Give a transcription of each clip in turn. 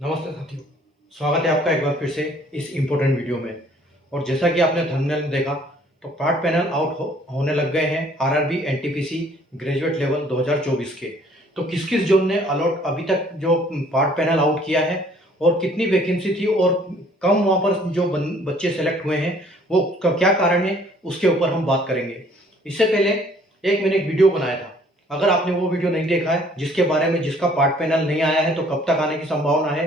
नमस्ते साथियों, स्वागत है आपका एक बार फिर से इस इम्पोर्टेंट वीडियो में। और जैसा कि आपने थंबनेल में देखा तो पार्ट पैनल आउट होने लग गए हैं आरआरबी एनटीपीसी ग्रेजुएट लेवल 2024 के। तो किस किस जोन ने अलॉट अभी तक जो पार्ट पैनल आउट किया है और कितनी वैकेंसी थी और कम वहाँ पर जो बच्चे सेलेक्ट हुए हैं वो क्या कारण है, उसके ऊपर हम बात करेंगे। इससे पहले मैंने एक वीडियो बनाया था, अगर आपने वो वीडियो नहीं देखा है जिसके बारे में जिसका पार्ट पैनल नहीं आया है तो कब तक आने की संभावना है,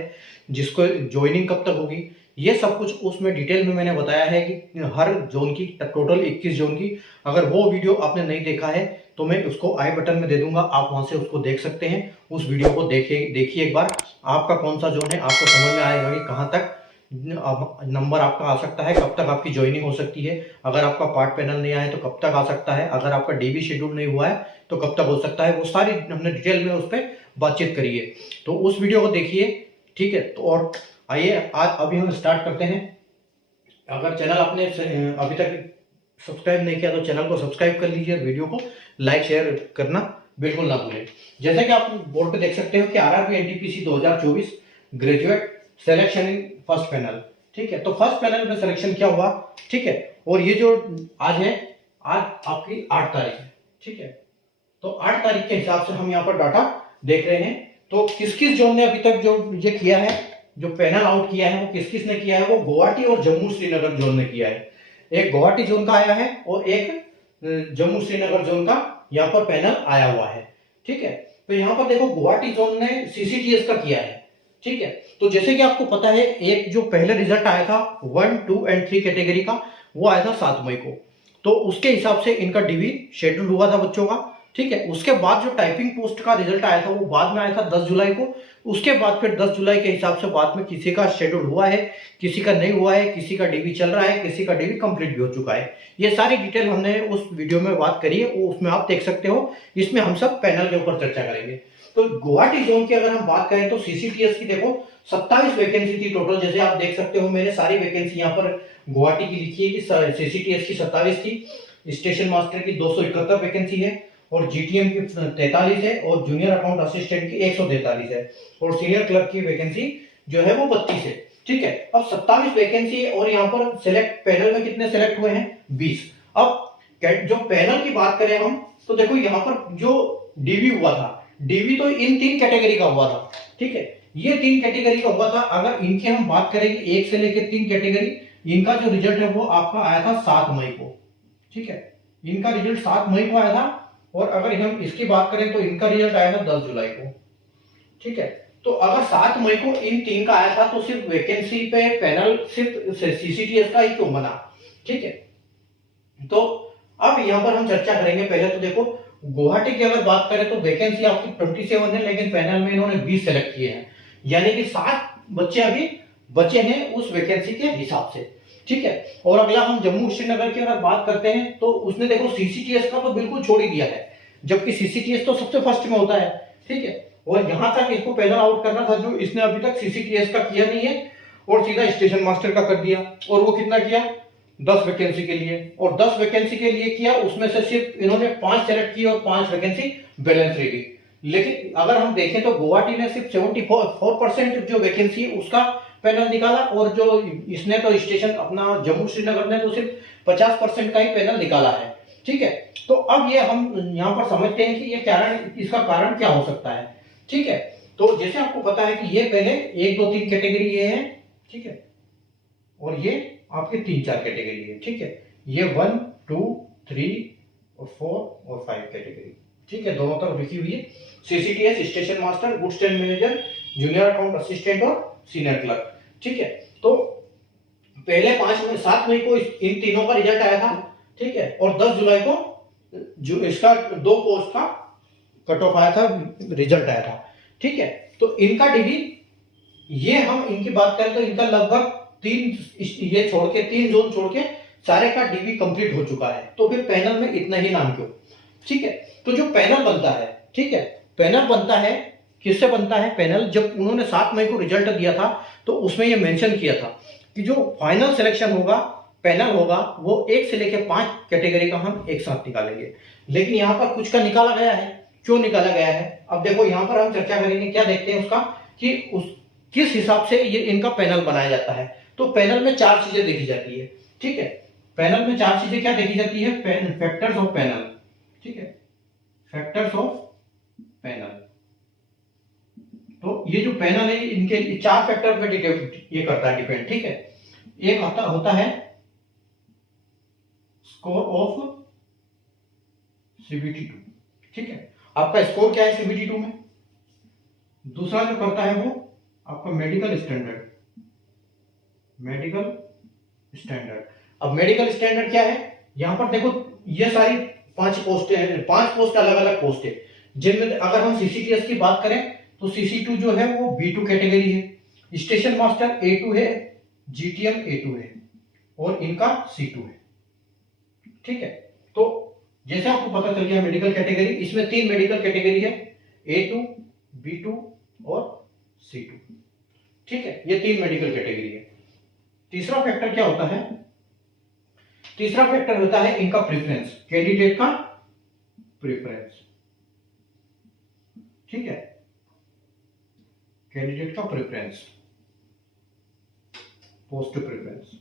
जिसको ज्वाइनिंग कब तक होगी, ये सब कुछ उसमें डिटेल में मैंने बताया है कि हर जोन की टोटल 21 जोन की। अगर वो वीडियो आपने नहीं देखा है तो मैं उसको आई बटन में दे दूंगा, आप वहां से उसको देख सकते हैं। उस वीडियो को देखिए एक बार, आपका कौन सा जोन है आपको समझ में आएगा कि कहाँ तक नंबर आपका आ सकता है, कब तक आपकी ज्वाइनिंग हो सकती है। अगर आपका पार्ट पैनल नहीं आया है तो कब तक आ सकता है, अगर आपका डीबी शेड्यूल नहीं हुआ है तो कब तक हो सकता है, वो सारी हमने डिटेल में उस पर बातचीत करी है। तो उस वीडियो को देखिए, ठीक है। तो और आइए आज अभी हम स्टार्ट करते हैं। अगर चैनल आपने अभी तक सब्सक्राइब नहीं किया तो चैनल को सब्सक्राइब कर लीजिए, वीडियो को लाइक शेयर करना बिल्कुल ना भूलें। जैसा कि आप बोर्ड पे देख सकते हो कि RRB NTPC 2024 graduate selection in first panel, ठीक है। तो फर्स्ट पैनल में सिलेक्शन क्या हुआ, ठीक है। और ये जो आज है, आज आपकी 8 तारीख है, ठीक है। तो 8 तारीख के हिसाब से हम यहाँ पर डाटा देख रहे हैं। तो किस किस जोन ने अभी तक जो ये किया है, जो पैनल आउट किया है, वो किस किस ने किया है, वो गुवाहाटी और जम्मू श्रीनगर जोन ने किया है। एक गुवाहाटी जोन का आया है और एक जम्मू श्रीनगर जोन का यहाँ पर पैनल आया हुआ है, ठीक है। तो यहाँ पर देखो गुवाहाटी जोन ने सीसीटीएस का किया है, ठीक है। तो जैसे कि आपको पता है, एक जो पहले रिजल्ट आया था 1, 2 एंड 3 कैटेगरी का, वो आया था 7 मई को। तो उसके हिसाब से इनका डीवी शेड्यूल हुआ था बच्चों का, ठीक है। उसके बाद जो टाइपिंग पोस्ट का रिजल्ट आया था वो बाद में आया था 10 जुलाई को। उसके बाद फिर 10 जुलाई के हिसाब से बाद में किसी का शेड्यूल हुआ है, किसी का नहीं हुआ है, किसी का डीवी चल रहा है, किसी का डीवी कंप्लीट भी हो चुका है। ये सारी डिटेल हमने उस वीडियो में बात करी है, वो उसमें आप देख सकते हो। इसमें हम सब पैनल के ऊपर चर्चा करेंगे। तो गुवाहाटी जोन की अगर हम बात करें तो सीसीटीएस की देखो 27 वैकेंसी थी टोटल। जैसे आप देख सकते हो मैंने सारी वैकेंसी यहाँ पर गुवाहाटी की लिखी है कि सीसीटीएस की 27 थी, स्टेशन मास्टर की 271 वैकेंसी है, और जीटीएम की 43 है, और जूनियर अकाउंट असिस्टेंट की 143 है, और सीनियर क्लर्क की वैकेंसी जो है वो 32 है, ठीक है। अब 27 वैकेंसी है और यहाँ पर सिलेक्ट पैनल में कितने सिलेक्ट हुए हैं, 20। अब जो पैनल की बात करें हम तो देखो यहाँ पर जो डीवी हुआ था, डीवी तो इन 3 कैटेगरी का हुआ था, ठीक है। ये 3 कैटेगरी का हुआ था। अगर इनकी हम बात करेंगे 1 से लेकर 3 कैटेगरी, इनका जो रिजल्ट है वो आपका आया था 7 मई को, ठीक है। इनका रिजल्ट 7 मई को आया था। और अगर हम इसकी बात करें तो इनका रिजल्ट आया था 10 जुलाई को, ठीक है। तो अगर 7 मई को इन 3 का आया था तो सिर्फ वैकेंसी पे पैनल सिर्फ सीसीटीएस का ही क्यों बना, ठीक है। तो अब यहां पर हम चर्चा करेंगे। पहले तो देखो गुवाहाटी की अगर बात करें तो वैकेंसी आपकी 27 है, लेकिन पैनल में इन्होंने 20 सेलेक्ट किए हैं, यानी कि 7 बच्चे अभी बचे हैं उस वैकेंसी के हिसाब से, ठीक है। और अगला हम जम्मू श्रीनगर की अगर बात करते हैं तो उसने देखो सीसीटीएस का तो बिल्कुल छोड़ ही दिया है, जबकि सीसीटीएस तो सबसे फर्स्ट में होता है, ठीक है। और यहां तक इसको पैनल आउट करना था जो इसने अभी तक सीसीटीएस का किया नहीं है, और सीधा स्टेशन मास्टर का कर दिया। और वो कितना किया, 10 वैकेंसी के लिए, और 10 वैकेंसी के लिए किया, उसमें से सिर्फ इन्होंने 5 सेलेक्ट की और 5 वैकेंसी बैलेंस रह गई। लेकिन अगर हम देखें तो गुवाहाटी ने सिर्फ 74% जो वैकेंसी है उसका पैनल निकाला, और जो इसने तो स्टेशन अपना जम्मू श्रीनगर ने तो सिर्फ 50% का ही पैनल निकाला है, ठीक है। तो अब ये हम यहाँ पर समझते हैं कि ये कारण, इसका कारण क्या हो सकता है, ठीक है। तो जैसे आपको पता है कि ये पहले 1, 2, 3 कैटेगरी ये है, ठीक है, और ये आपके 3, 4 कैटेगरी है, ठीक है। ये 1, 2, 3 और 4 और 5 कैटेगरी, ठीक है, दोनों तरफ लिखी हुई है। CCTS, station master, goods stand manager, junior account assistant और सीनियर क्लर्क, ठीक है। तो पहले 7 मई को इन तीनों का रिजल्ट आया था, ठीक है, और 10 जुलाई को जो इसका 2 पोस्ट का कट ऑफ आया था, रिजल्ट आया था, ठीक है। तो इनका डिग्री, ये हम इनकी बात करें तो इनका लगभग 3 ये छोड़ के 3 जोन छोड़ के सारे का डीवी कंप्लीट हो चुका है। तो फिर पैनल में इतना ही नाम क्यों, ठीक है। तो जो पैनल बनता है, ठीक है, पैनल बनता है किससे बनता है पैनल, जब उन्होंने 7 मई को रिजल्ट दिया था तो उसमें ये मेंशन किया था कि जो फाइनल सिलेक्शन होगा, पैनल होगा, वो 1 से लेकर 5 कैटेगरी का हम एक साथ निकालेंगे। लेकिन यहाँ पर कुछ का निकाला गया है, क्यों निकाला गया है अब देखो यहाँ पर हम चर्चा करेंगे। क्या देखते हैं उसका कि उस किस हिसाब से ये इनका पैनल बनाया जाता है। तो पैनल में 4 चीजें देखी जाती है, ठीक है। पैनल में 4 चीजें क्या देखी जाती है, फैक्टर्स ऑफ पैनल, ठीक है, फैक्टर्स ऑफ पैनल। तो ये जो पैनल है इनके 4 फैक्टर पे ये करता है डिपेंड, ठीक है। एक होता है स्कोर ऑफ CBT2, ठीक है। आपका स्कोर क्या है CBT2 में। दूसरा जो करता है वो आपका मेडिकल स्टैंडर्ड, मेडिकल स्टैंडर्ड। अब मेडिकल स्टैंडर्ड क्या है, यहां पर देखो ये सारी 5 पोस्टें हैं, 5 पोस्ट अलग अलग पोस्ट है, जिनमें अगर हम CCTS की बात करें तो CC2 जो है वो B2 कैटेगरी है, स्टेशन मास्टर A2 है, GTM A2 है और इनका C2 है, ठीक है। तो जैसे आपको पता चल गया मेडिकल कैटेगरी, इसमें 3 मेडिकल कैटेगरी है, A2, B2 और C2, ठीक है। ये 3 मेडिकल कैटेगरी है। तीसरा फैक्टर क्या होता है, तीसरा फैक्टर होता है इनका प्रेफरेंस, कैंडिडेट का प्रेफरेंस, ठीक है, कैंडिडेट का preference, post preference,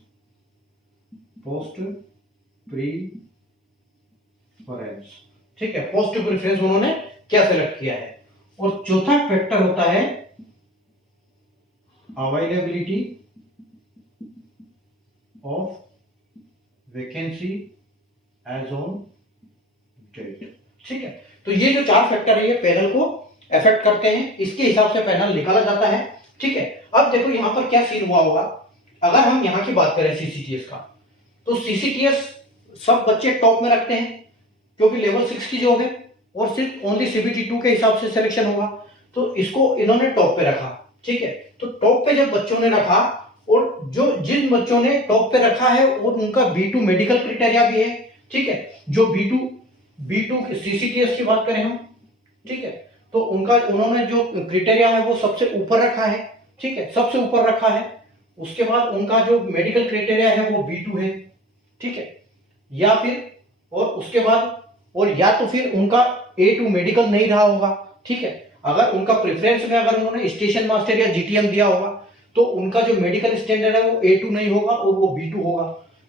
post preference, ठीक है। पोस्ट प्रेफरेंस उन्होंने क्या सेलेक्ट किया है। और चौथा फैक्टर होता है availability of vacancy as on date, ठीक है। तो ये जो 4 फैक्टर है ये पैनल को अफेक्ट करते हैं, इसके हिसाब से पैनल निकाला जाता है, ठीक है। अब देखो यहां पर क्या सीन हुआ होगा, अगर हम यहां की बात करें CCTS का, तो CCTS सब बच्चे टॉप में रखते हैं क्योंकि लेवल 6 की जॉब है और सिर्फ ओनली CBT2 के हिसाब से सिलेक्शन होगा, तो इसको इन्होंने टॉप पे रखा, ठीक है। तो टॉप पे जब बच्चों ने रखा और जो जिन बच्चों ने टॉप पे रखा है और उनका B2 मेडिकल क्राइटेरिया भी है, ठीक है। जो B2 CCTS की बात करें हम, ठीक है, तो उनका उन्होंने जो क्राइटेरिया है वो सबसे ऊपर रखा है, ठीक है, सबसे ऊपर रखा है। उसके बाद उनका जो मेडिकल क्राइटेरिया है वो B2 है, ठीक है, या फिर और उसके बाद और या तो फिर उनका A2 मेडिकल नहीं रहा होगा, ठीक है। अगर उनका प्रेफरेंस में अगर उन्होंने स्टेशन मास्टर या GTM दिया होगा तो उनका जो मेडिकल स्टैंडर्ड है वो A2 नहीं होगा और वो B2 होगा,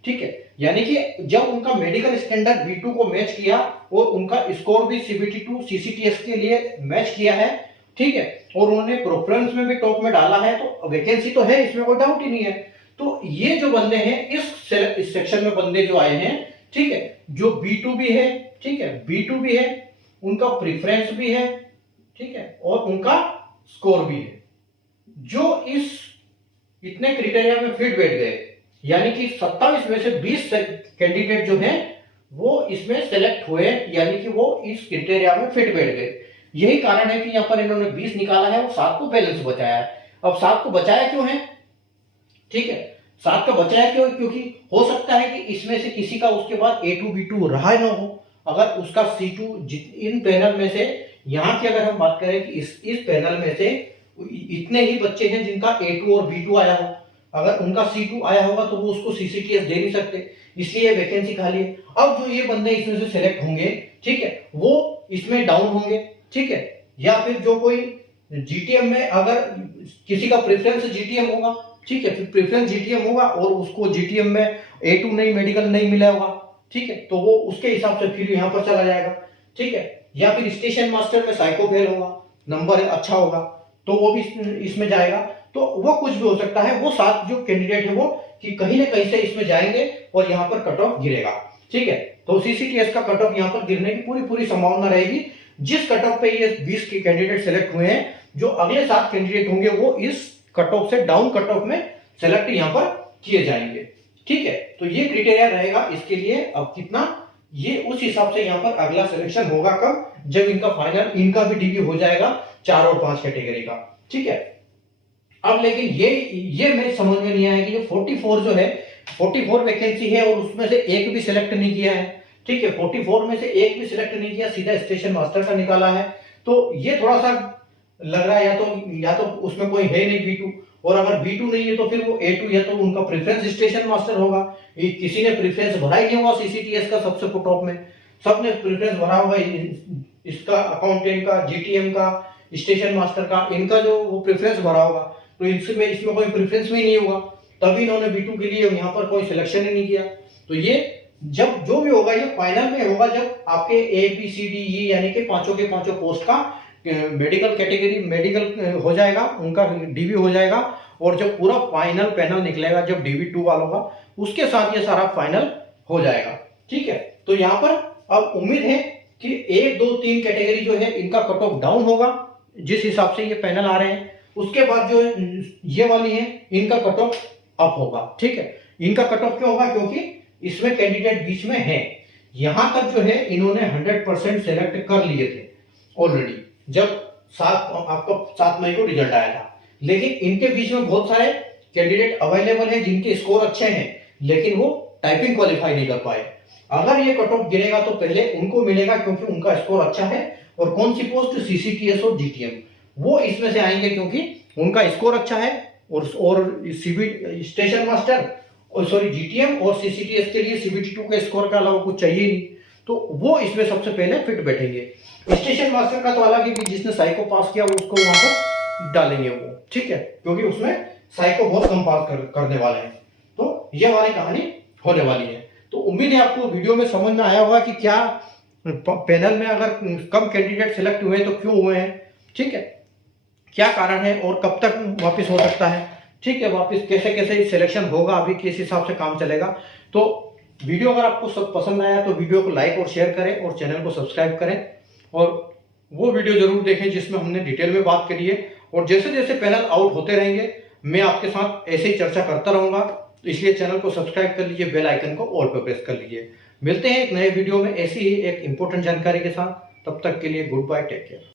ठीक है। यानी कि जब उनका मेडिकल स्टैंडर्ड B2 को मैच किया और उनका स्कोर भी CBT2 CCTS के लिए मैच किया है, ठीक है, और उन्होंने प्रेफरेंस में भी टॉप में डाला है, तो वैकेंसी तो है, इसमें कोई डाउट ही नहीं है। तो ये जो बंदे हैं इस सेक्शन में बंदे जो आए हैं, ठीक है, जो B2 भी है, ठीक है, B2 भी है, उनका प्रेफरेंस भी है, ठीक है, और उनका स्कोर भी है, जो इस इतने क्राइटेरिया में फिट बैठ गए, यानी कि 27 में से 20 कैंडिडेट जो हैं वो इसमें सेलेक्ट हुए, यानी कि वो इस क्राइटेरिया में फिट बैठ गए। यही कारण है कि यहाँ पर इन्होंने 20 निकाला है और 7 को बैलेंस बचाया है। अब 7 को बचाया क्यों है, ठीक है, 7 का बचाया क्यों, क्योंकि हो सकता है कि इसमें से किसी का उसके बाद A2 B2 रहा ना हो, अगर उसका C2 इन पैनल में से, यहाँ की अगर हम बात करें कि इस पैनल में से इतने ही बच्चे हैं जिनका A2 और B2 आया हो, अगर उनका C2 आया होगा तो वो उसको CCTS दे नहीं सकते, इसलिए वैकेंसी खाली है। अब जो ये बंदे इसमें से सिलेक्ट होंगे, ठीक है, वो इसमें डाउन होंगे, ठीक है, या फिर जो कोई GTM में अगर किसी का प्रेफरेंस GTM होगा, ठीक है, फिर प्रेफरेंस GTM होगा और उसको GTM में A2 नहीं मेडिकल नहीं मिला होगा, ठीक है, तो वो उसके हिसाब से फिर यहाँ पर चला जाएगा, ठीक है, या फिर स्टेशन मास्टर में साइको फेल होगा, नंबर अच्छा होगा तो वो भी इसमें जाएगा। तो वो कुछ भी हो सकता है, वो 7 जो कैंडिडेट है वो कि कहीं ना कहीं से इसमें जाएंगे और यहाँ पर कट ऑफ गिरेगा, ठीक है। तो CCTS का कट ऑफ यहाँ पर गिरने की पूरी संभावना रहेगी। जिस कट ऑफ पे ये 20 के कैंडिडेट सेलेक्ट हुए हैं, जो अगले 7 कैंडिडेट होंगे वो इस कट ऑफ से डाउन कट ऑफ में सेलेक्ट यहाँ पर किए जाएंगे, ठीक है। तो ये क्राइटेरिया रहेगा इसके लिए। अब कितना, ये उस हिसाब से यहाँ पर अगला सिलेक्शन होगा कब, जब इनका फाइनल, इनका भी DB हो जाएगा 4 और 5 कैटेगरी का, ठीक है। अब लेकिन ये मेरी समझ में नहीं आया कि जो 44 जो है 44 वैकेंसी है और उसमें से एक भी सिलेक्ट नहीं किया है, ठीक है, 44 में से एक भी सिलेक्ट नहीं किया, सीधा स्टेशन मास्टर का निकाला है। तो ये थोड़ा सा लग रहा है या तो उसमें कोई है नहीं B2, और अगर B2 नहीं है तो फिर वो A2 या तो उनका प्रेफरेंस स्टेशन मास्टर होगा। किसी ने प्रेफरेंस भरा ही नहीं होगा CCTS का, सबसे टॉप में सबने प्रेफरेंस भरा होगा, इसका अकाउंटेंट का, GTM का, स्टेशन मास्टर का, इनका जो वो प्रेफरेंस भरा होगा, तो इसमें कोई प्रेफरेंस भी नहीं होगा, तभी इन्होंने B2 के लिए यहाँ पर कोई सिलेक्शन ही नहीं किया। तो ये जब जो भी होगा ये फाइनल में होगा जब आपके ABCDE यानी कि पांचों के पांचों पोस्ट का मेडिकल कैटेगरी मेडिकल हो जाएगा, उनका DB हो जाएगा, और जब पूरा फाइनल पैनल निकलेगा जब DB2 वालों का, उसके साथ ये सारा फाइनल हो जाएगा। ठीक है, तो यहाँ पर अब उम्मीद है कि 1, 2, 3 कैटेगरी जो है इनका कट ऑफ डाउन होगा जिस हिसाब से ये पैनल आ रहे हैं। उसके बाद जो ये वाली है इनका कट ऑफ अप होगा। ठीक है, इनका कट ऑफ क्यों होगा? क्योंकि इसमें कैंडिडेट बीच में है। यहां तक जो है इन्होंने 100% सेलेक्ट कर लिए थे ऑलरेडी जब आपका 7 मई को रिजल्ट आया था, लेकिन इनके बीच में बहुत सारे कैंडिडेट अवेलेबल हैं जिनके स्कोर अच्छे हैं, लेकिन वो टाइपिंग क्वालिफाई नहीं कर पाए। अगर ये कट ऑफ गिरेगा तो पहले उनको मिलेगा क्योंकि उनका स्कोर अच्छा है। और कौन सी पोस्ट? CCTS और GTM, वो इसमें से आएंगे क्योंकि उनका स्कोर अच्छा है। और CB स्टेशन मास्टर और GTM और CCTS के लिए CBT2 के स्कोर के अलावा कुछ चाहिए नहीं, तो वो इसमें सबसे पहले फिट बैठेंगे। स्टेशन मास्टर का तो अलग है कि जिसने साइको पास किया वो उसको वहां पर डालेंगे वो। ठीक है, क्योंकि उसमें साइको बहुत कम पास करने वाले हैं। तो ये हमारी कहानी होने वाली है। तो उम्मीद है आपको वीडियो में समझ में आया होगा कि क्या पैनल में अगर कम कैंडिडेट सिलेक्ट हुए तो क्यों हुए हैं। ठीक है, क्या कारण है और कब तक वापस हो सकता है। ठीक है, वापस कैसे कैसे सिलेक्शन होगा, अभी किस हिसाब से काम चलेगा। तो वीडियो अगर आपको सब पसंद आया तो वीडियो को लाइक और शेयर करें और चैनल को सब्सक्राइब करें, और वो वीडियो जरूर देखें जिसमें हमने डिटेल में बात करी है। और जैसे जैसे पैनल आउट होते रहेंगे मैं आपके साथ ऐसे ही चर्चा करता रहूंगा, तो इसलिए चैनल को सब्सक्राइब कर लीजिए, बेल आइकन को ऑल पर प्रेस कर लीजिए। मिलते हैं एक नए वीडियो में ऐसी ही एक इंपॉर्टेंट जानकारी के साथ। तब तक के लिए गुड बाय, टेक केयर।